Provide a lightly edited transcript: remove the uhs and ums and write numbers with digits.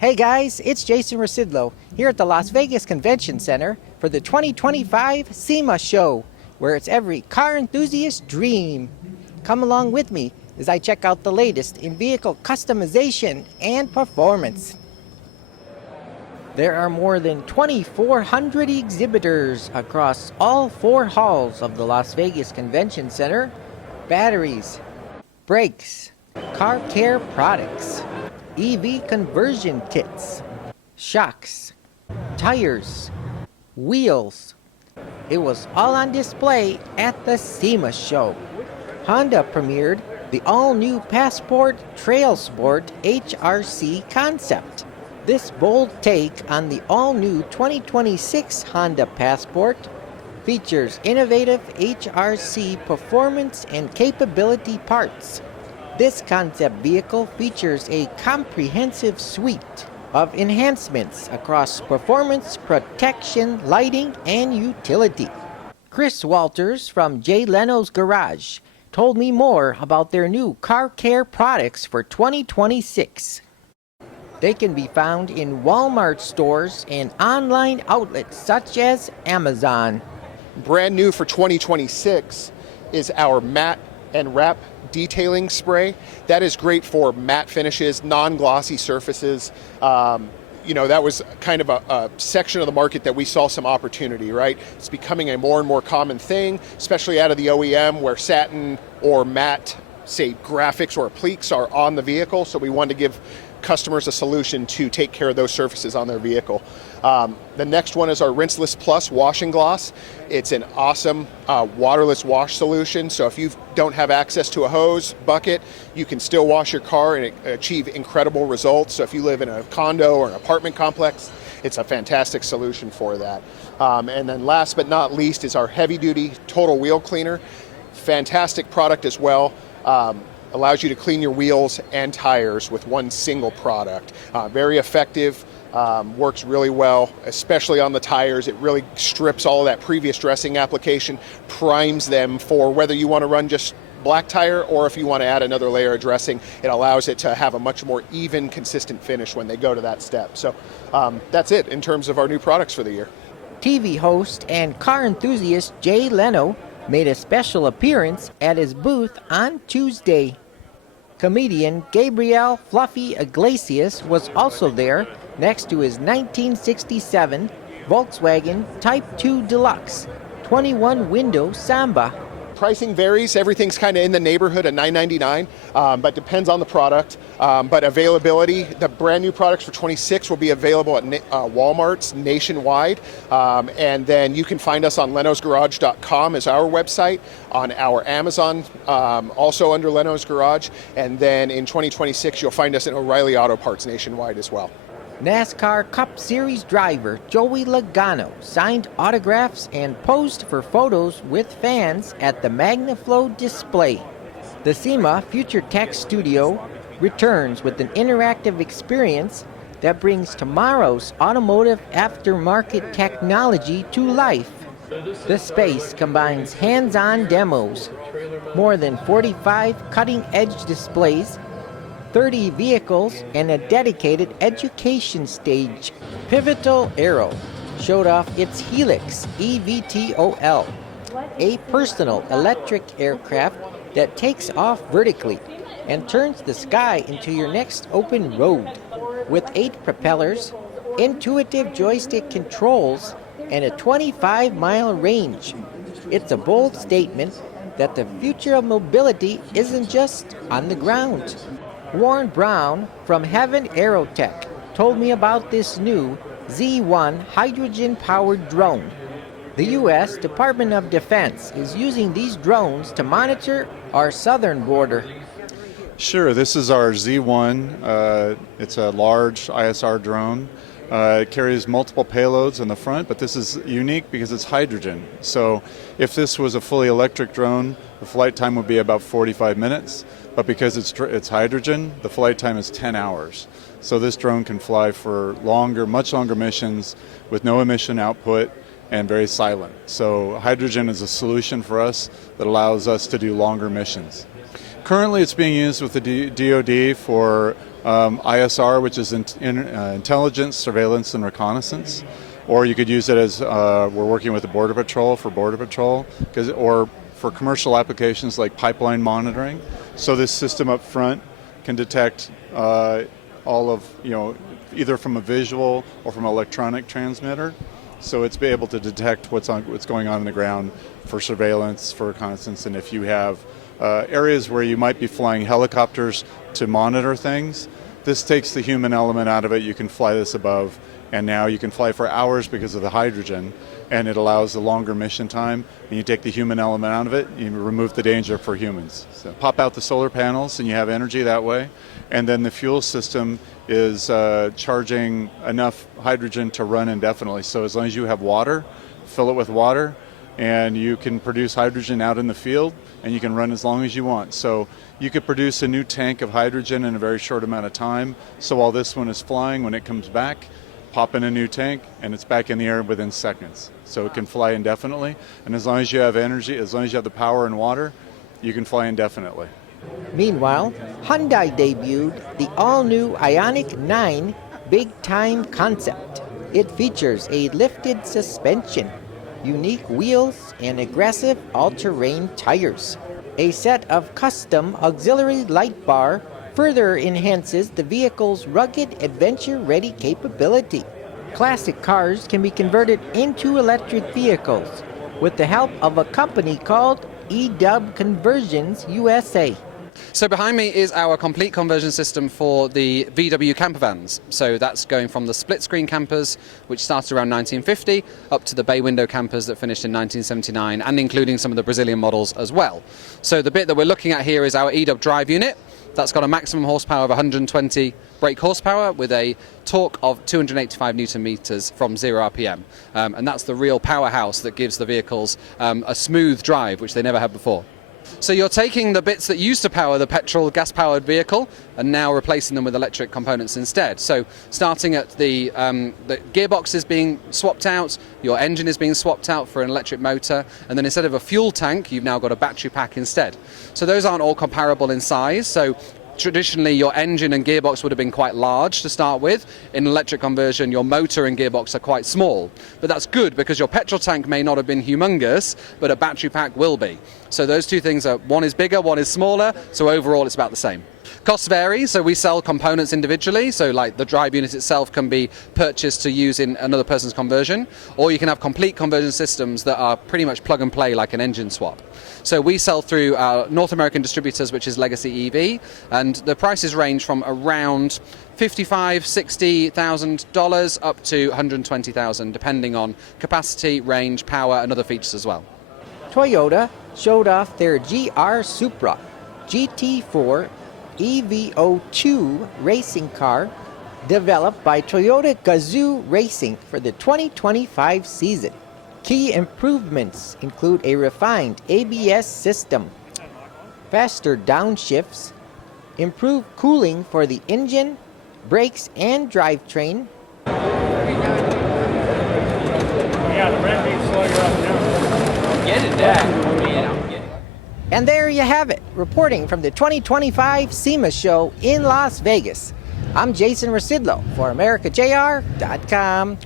Hey guys, it's Jason Rzucidlo here at the Las Vegas Convention Center for the 2025 SEMA Show, where it's every car enthusiast's dream. Come along with me as I check out the latest in vehicle customization and performance. There are more than 2,400 exhibitors across all four halls of the Las Vegas Convention Center. Batteries, brakes, car care products, EV conversion kits, shocks, tires, wheels. It was all on display at the SEMA Show. Honda premiered the all-new Passport Trail Sport HRC concept. This bold take on the all-new 2026 Honda Passport features innovative HRC performance and capability parts. This concept vehicle features a comprehensive suite of enhancements across performance, protection, lighting, and utility. Chris Walters from Leno's Garage told me more about their new car care products for 2026. They can be found in Walmart stores and online outlets such as Amazon. Brand new for 2026 is our matte and wrap detailing spray. That is great for matte finishes, non-glossy surfaces. That was kind of a section of the market that we saw some opportunity, right? It's becoming a more and more common thing, especially out of the OEM where satin or matte, say, graphics or appliques are on the vehicle. So we wanted to give customers a solution to take care of those surfaces on their vehicle. The next one is our Rinseless Plus washing gloss. It's an awesome waterless wash solution. So if you don't have access to a hose bucket, you can still wash your car and achieve incredible results. So if you live in a condo or an apartment complex, it's a fantastic solution for that. And then last but not least is our heavy duty total wheel cleaner. Fantastic product as well. Allows you to clean your wheels and tires with one single product. Very effective, works really well, especially on the tires. It really strips all of that previous dressing application, primes them for whether you want to run just black tire or if you want to add another layer of dressing. It allows it to have a much more even, consistent finish when they go to that step. So that's it in terms of our new products for the year. TV host and car enthusiast Leno made a special appearance at his booth on Tuesday. Comedian Gabriel Fluffy Iglesias was also there next to his 1967 Volkswagen Type 2 Deluxe 21-window Samba. Pricing varies. Everything's kind of in the neighborhood of $999, but depends on the product. But availability, the brand new products for 26 will be available at Walmarts nationwide. And then you can find us on lenosgarage.com as our website, on our Amazon, also under Leno's Garage. And then in 2026, you'll find us in O'Reilly Auto Parts nationwide as well. NASCAR Cup Series driver Joey Logano signed autographs and posed for photos with fans at the MagnaFlow display. The SEMA FutureTech Studio returns with an interactive experience that brings tomorrow's automotive aftermarket technology to life. The space combines hands-on demos, more than 45 cutting-edge displays, 30 vehicles, and a dedicated education stage. Pivotal Aero showed off its Helix eVTOL, a personal electric aircraft that takes off vertically and turns the sky into your next open road. With 8 propellers, intuitive joystick controls, and a 25-mile range, it's a bold statement that the future of mobility isn't just on the ground. Warren Brown from Heven Aerotech told me about this new Z1 hydrogen-powered drone. The U.S. Department of Defense is using these drones to monitor our southern border. Sure, this is our Z1. It's a large ISR drone. It carries multiple payloads in the front, but this is unique because it's hydrogen. So if this was a fully electric drone, the flight time would be about 45 minutes. But because it's hydrogen, the flight time is 10 hours. So this drone can fly for much longer missions with no emission output and very silent. So hydrogen is a solution for us that allows us to do longer missions. Currently it's being used with the DoD for ISR, which is intelligence, surveillance, and reconnaissance. Or you could use it as we're working with the Border Patrol for Border Patrol, or for commercial applications like pipeline monitoring. So this system up front can detect all of, either from a visual or from an electronic transmitter. So it's be able to detect what's going on in the ground for surveillance, for reconnaissance, and if you have areas where you might be flying helicopters to monitor things, this takes the human element out of it. You can fly this above, and now you can fly for hours because of the hydrogen, and it allows a longer mission time, and you take the human element out of it, you remove the danger for humans. So pop out the solar panels and you have energy that way, and then the fuel system is charging enough hydrogen to run indefinitely. So as long as you have water, fill it with water, and you can produce hydrogen out in the field, and you can run as long as you want. So you could produce a new tank of hydrogen in a very short amount of time. So while this one is flying, when it comes back, pop in a new tank, and it's back in the air within seconds. So it can fly indefinitely, and as long as you have energy, as long as you have the power and water, you can fly indefinitely. Meanwhile, Hyundai debuted the all-new Ioniq 9 Big Time concept. It features a lifted suspension, unique wheels, and aggressive all-terrain tires. A set of custom auxiliary light bar further enhances the vehicle's rugged, adventure-ready capability. Classic cars can be converted into electric vehicles with the help of a company called eDub Conversions USA. So behind me is our complete conversion system for the VW camper vans. So that's going from the split screen campers, which started around 1950, up to the bay window campers that finished in 1979, and including some of the Brazilian models as well. So the bit that we're looking at here is our eDub drive unit. That's got a maximum horsepower of 120 brake horsepower with a torque of 285 Newton meters from 0 RPM. And that's the real powerhouse that gives the vehicles a smooth drive, which they never had before. So you're taking the bits that used to power the petrol gas-powered vehicle and now replacing them with electric components instead. So starting at the gearbox is being swapped out, your engine is being swapped out for an electric motor, and then instead of a fuel tank, you've now got a battery pack instead. So those aren't all comparable in size. So traditionally, your engine and gearbox would have been quite large to start with. In electric conversion, your motor and gearbox are quite small. But that's good because your petrol tank may not have been humongous, but a battery pack will be. So those two things are, one is bigger, one is smaller, so overall it's about the same. Costs vary, so we sell components individually, so like the drive unit itself can be purchased to use in another person's conversion, or you can have complete conversion systems that are pretty much plug and play like an engine swap. So we sell through our North American distributors, which is Legacy EV, and the prices range from around $55,000, $60,000 up to $120,000, depending on capacity, range, power, and other features as well. Toyota showed off their GR Supra GT4 EVO2 racing car developed by Toyota Gazoo Racing for the 2025 season. Key improvements include a refined ABS system, faster downshifts, improved cooling for the engine, brakes, and drivetrain. Yeah, the red means slow you up now. Get it, Dad. I'm getting it. And there you have it, reporting from the 2025 SEMA Show in Las Vegas. I'm Jason Rzucidlo for AmericaJR.com.